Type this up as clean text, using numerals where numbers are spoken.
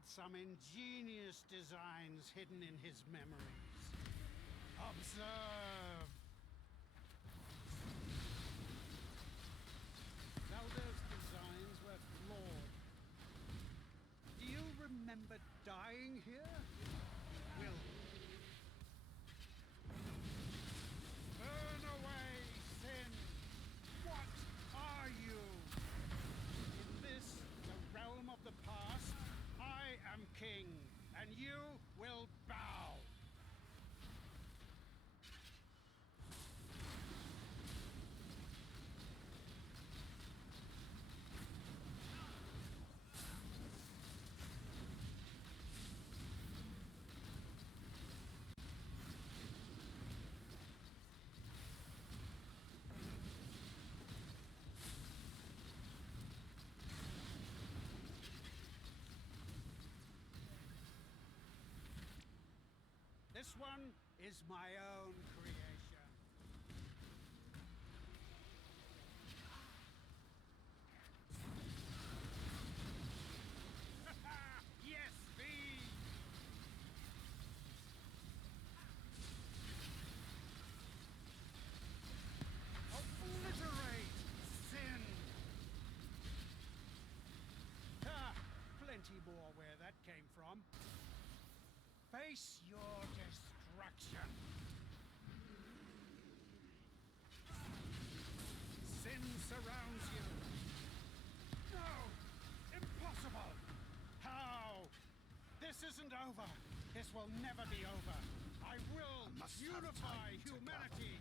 had some ingenious designs hidden in his memories. Observe! Zelda's designs were flawed. Do you remember dying here? Will. Burn away, sin! What are you? In this, the realm of the past, I am king, and you will bow! This one is my own creation. Yes, thee! Obliterate sin! Ah, plenty more where that came from. Face your destruction! Sin surrounds you! No! Impossible! How? This isn't over! This will never be over! I will unify humanity!